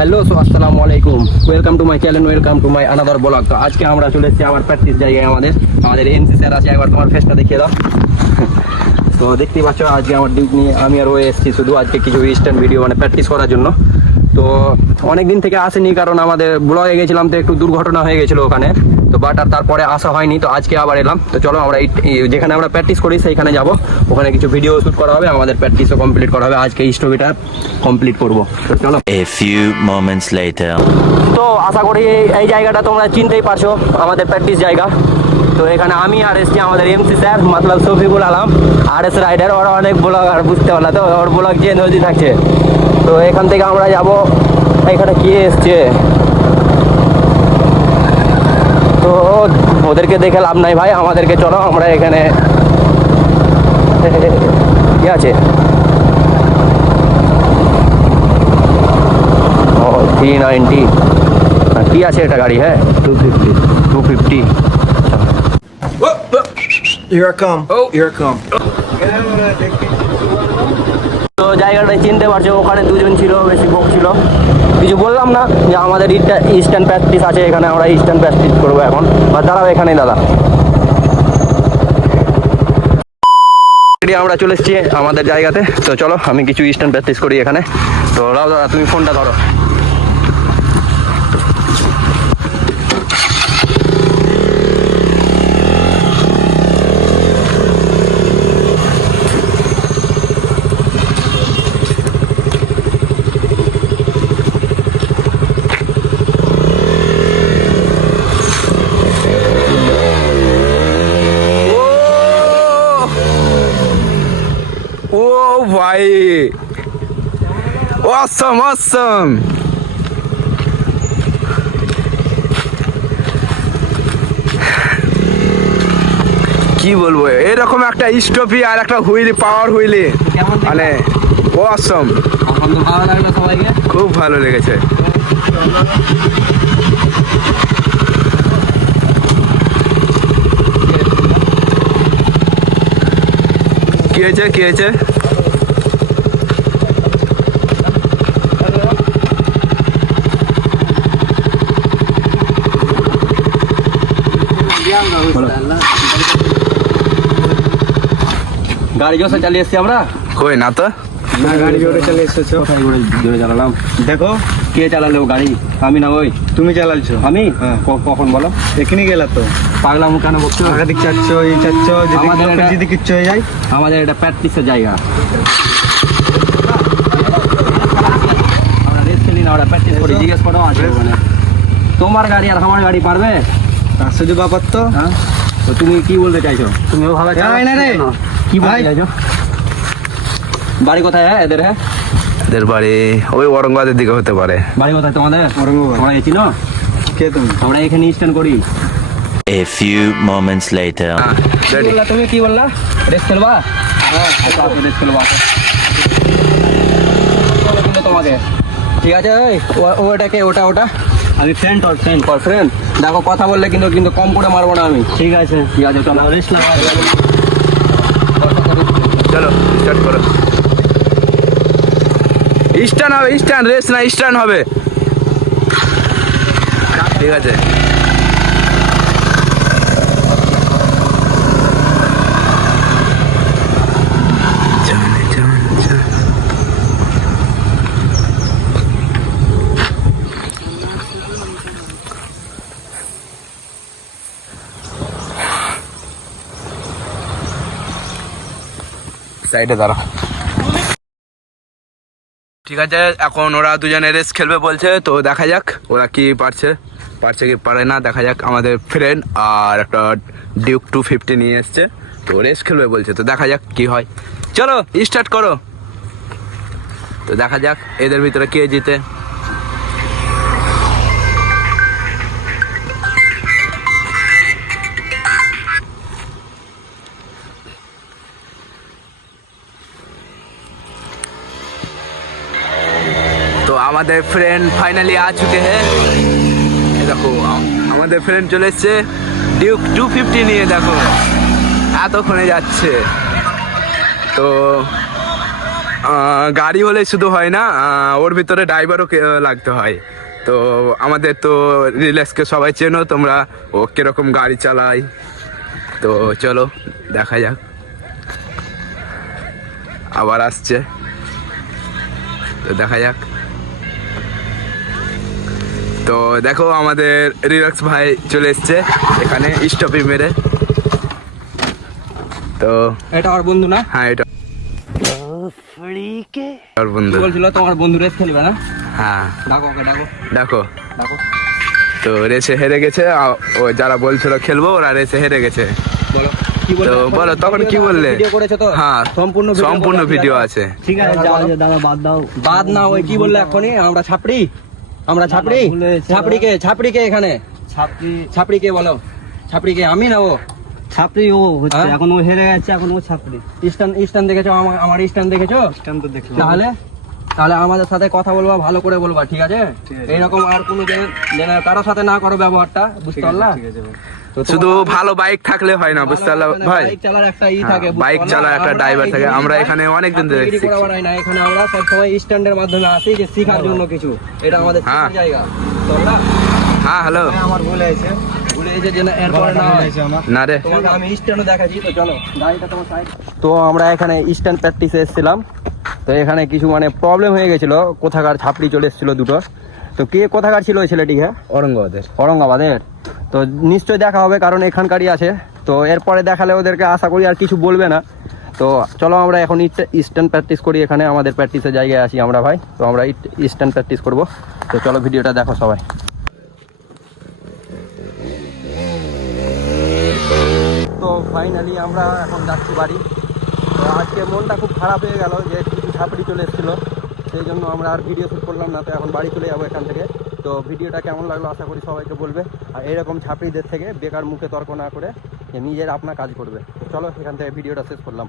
Hello আসসালামু আলাইকুম, welcome to my channel, welcome to my another blog. তো আজকে আমরা চলে এসেছি আমার প্র্যাকটিস জায়গায়। আমাদের এমসি স্যার আছে, একবার তোমার ফেসটা দেখিয়ে দাও। তো দেখতেই পাচ্ছ আজকে আমার ডিউটি নিয়ে আমি আর ও এসেছি শুধু আজকে কিছু স্ট্যান্ড ভিডিও প্র্যাকটিস করার জন্য। তো অনেক দিন থেকে আসেনি, কারণ আমাদের ব্লগে গেছিলাম তো একটু দুর্ঘটনা হয়ে গেছিলো ওখানে, তো বাট আর তারপরে আসা হয়নি। তো আজকে আবার এলাম। তো চলো আমরা যেখানে আমরা প্র্যাকটিস করি সেইখানে যাব, ওখানে কিছু ভিডিও শ্যুট করা হবে, আমাদের প্র্যাকটিসও কমপ্লিট করা হবে। আজকে এই স্টোরিটা কমপ্লিট করবো। তো চলো। A few moments later. তো আশা করি এই জায়গাটা তোমরা চিনতেই পারছো, আমাদের প্র্যাকটিস জায়গা। তো এখানে আমি আর এসছি আমাদের এমসি স্যার মতলব শফিকুল আলম আর এস রাইডার, ওরা অনেক ব্লগার বুঝতে পারলা, তো ওর ব্লগ চেঞ্জ হতে থাকছে। তো এখান থেকে আমরা যাব, এখানে কি এসছে, তো ওদেরকে দেখে লাভ নাই ভাই, আমাদেরকে চলো আমরা এখানে কি আছে, ও 390 কি আছে এটা গাড়ি, হ্যাঁ 250। Here I come. Oh, here I come. তো জায়গাটা চিনতে পারছো, ওখানে দুজন ছিল, বেশি বক ছিল, কিছু বললাম না যে আমাদের ইস্টার্ন প্র্যাকটিস আছে এখানে, আমরা ইস্টার্ন প্র্যাকটিস করবো এখন। আর দাঁড়াও এখানেই দাদা, আমরা চলে এসেছি আমাদের জায়গাতে। তো চলো আমি কিছু ইস্টার্ন প্র্যাকটিস করি এখানে। তো রাও দাদা, তুমি ফোনটা ধরো। ও ভাই, awesome, awesome. কি বলবো, এরকম একটা স্টপি আর একটা হুইলি, পাওয়ার হুইলি, মানে awesome. ভালো লাগলো সবাইকে, খুব ভালো লেগেছে। কি হয়েছে, কি হয়েছে? গাড়ি জোসে চালিয়ে এসছি আমরা, কই না তো, না গাড়ি জোরে চলে এসেছো। কোথায় জোরে চালালাম? দেখো কে চালালো গাড়ি? আমি না ওই তুমি চালাচ্ছো। আমি? হ্যাঁ। কখন বলো? এখানে গেলা তো, পাগলাম কেন বলছো? আগাদিক চাচ্ছ, এই চাচ্ছ, আমাদের এটা- যদি কিচ্ছু হয়ে যায়। আমাদের এটা প্র্যাকটিসের জায়গা, আমরা রেস খেলি না, ওরা প্র্যাকটিস করি। জিজ্ঞেস করো আছে ওখানে। তোমার গাড়ি আর আমার গাড়ি পারবে? আশ্চর্য ব্যাপার তো। হ্যাঁ, তো তুমি কি বলতে চাইছো? তুমিও ভালো এই না রে। কি বলতে ভাই। চাইছো? বাড়ি কোথায় হ্যাঁ এদের? হ্যাঁ, এদের বাড়ি ওই ঔরঙ্গাবাদের দিকে হতে পারে। বাড়ি কোথায় তোমাদের? ঔরঙ্গাবাদ। তোমরা গেছি না, কে তুমি? আমরা এখানে স্ট্যান্ড করি। A few moments later. হ্যাঁ, কি ready? বললা তুমি? কি বললা? রেস খেলবা? হ্যাঁ, রেস খেলবা কিন্তু তোমাকে। ঠিক আছে, ওটাকে ওটা আমি ফ্রেন্ড ওর ফ্রেন্ড। দেখো কথা বললে কিন্তু কম করে মারবো না আমি। ঠিক আছে চলো রেস লাগা। চলো স্টার্ট করো। স্টার্ন হবে, স্টার্ন, রেস না, স্টার্ন হবে। ঠিক আছে। সাইডে দাঁড়া। ঠিক আছে, এখন ওরা দুজনে রেস খেলবে বলছে, তো দেখা যাক ওরা কি পারছে কি পারে না, দেখা যাক। আমাদের ফ্রেন্ড আর একটা ডিউক 250 নিয়ে এসছে, তো তো রেস খেলবে বলছে, তো দেখা যাক কি হয়। চলো স্টার্ট করো। তো দেখা যাক এদের ভিতরে কে জিতে। तो हमारे फ्रेंड फाइनली आ चुके हैं। ये देखो हमारे फ्रेंड চলে এসেছে ডিউক 250 নিয়ে। দেখো এতক্ষণে যাচ্ছে। তো গাড়ি হলে শুধু হয় না, ওর ভিতরে ড্রাইভারও লাগতে হয়। তো আমাদের তো রিল্যাক্সকে সবাই চেনো তোমরা, ও কিরকম গাড়ি চালায়। তো চলো দেখা যাক। আবার আসছে, তো দেখা যাক। তো দেখো আমাদের রিল্যাক্স ভাই চলে এসছে এখানে স্টপি মেরে। তো এটা আমার বন্ধু না? হ্যাঁ এটা ওর বন্ধু। বলছিল তোমার বন্ধু রেস খেলবে না? হ্যাঁ ডাকো ওকে, ডাকো দেখো। ডাকো। তো রেসে হেরে গেছে, ও যারা বলছিল খেলবো ওরা রেসে হেরে গেছে। বলো কি বললে? তো বলো তখন কি বললে? ভিডিও করেছো তো? হ্যাঁ সম্পূর্ণ ভিডিও আছে। ঠিক আছে যাও, দাদা বাদ দাও। বাদ না, ওই কি বললে এখনই? আমরা ছাপড়ি, আমরা ছাপড়ি। ছাপড়িকে এখানে ছাপড়িকে বলো। ছাপড়িকে আমি না ও? ছাপড়ি ও হচ্ছে, এখন ও হেরে গেছে, এখন ও ছাপড়ি। স্ট্যান্ড দেখেছো? আমার স্ট্যান্ড দেখেছো? স্ট্যান্ড তো দেখলাম। তাহলে আমাদের সাথে কথা বলবা, ভালো করে বলবা, ঠিক আছে? এইরকম আর কোনো কারোর সাথে না করো ব্যবহারটা, বুঝতে পারলা? ঠিক আছে ভাই। তো শুধু ভালো বাইক থাকলে হয় না, বুঝতে পারলা ভাই? বাইক চালার একটা থাকে, বাইক চালার একটা ড্রাইভার থাকে। আমরা এখানে অনেকদিন ধরে শিখছি না, এখানে আমরা সব সময় স্ট্যান্ডের মাধ্যমে আসি যে শেখার জন্য কিছু। এটা আমাদের শেখার জায়গা। চললা? হ্যাঁ হ্যালো। আমার ভুল হয়েছে, ভুলে গেছে যে এরপরে না হয়। আমার। না রে, তোমাকে আমি স্ট্যান্ডও দেখাচ্ছি, তো চলো গাড়িটা তোমার সাইড। তো আমরা এখানে স্ট্যান্ড প্র্যাকটিসে এসেছিলাম। তো এখানে কিছু মানে প্রবলেম হয়ে গেছিল, কোথাকার ছাপড়ি চলে এসেছিল দুটো। তো কে কোথাকার ছিল ওই ছেলেটি? হ্যাঁ औरंगाबाদের। তো নিশ্চয়ই দেখা হবে, কারণ এখানকারই আছে। তো এরপরে দেখালে ওদেরকে আশা করি আর কিছু বলবে না। তো চলো আমরা এখন স্ট্যান্ড প্র্যাকটিস করি এখানে, আমাদের প্র্যাকটিসের জায়গায় আসি আমরা ভাই। তো আমরা স্ট্যান্ড প্র্যাকটিস করব। তো চলো ভিডিওটা দেখো সবাই। তো ফাইনালি আমরা এখন যাচ্ছি বাড়ি। তো আজকে মনটা খুব খারাপ হয়ে গেল যে কিছু ছাপড়ি চলে এসেছিলো, সেই জন্য আমরা আর ভিডিও শ্যুট করলাম না। তো এখন বাড়ি চলে যাবো এখান থেকে। তো ভিডিওটা কেমন লাগলো আশা করি সবাইকে বলবে। আর এরকম ছাপড়িদের থেকে বেকার মুখে তর্ক না করে নিজের আপনার কাজ করবে। চলো এখান থেকে ভিডিওটা শেষ করলাম।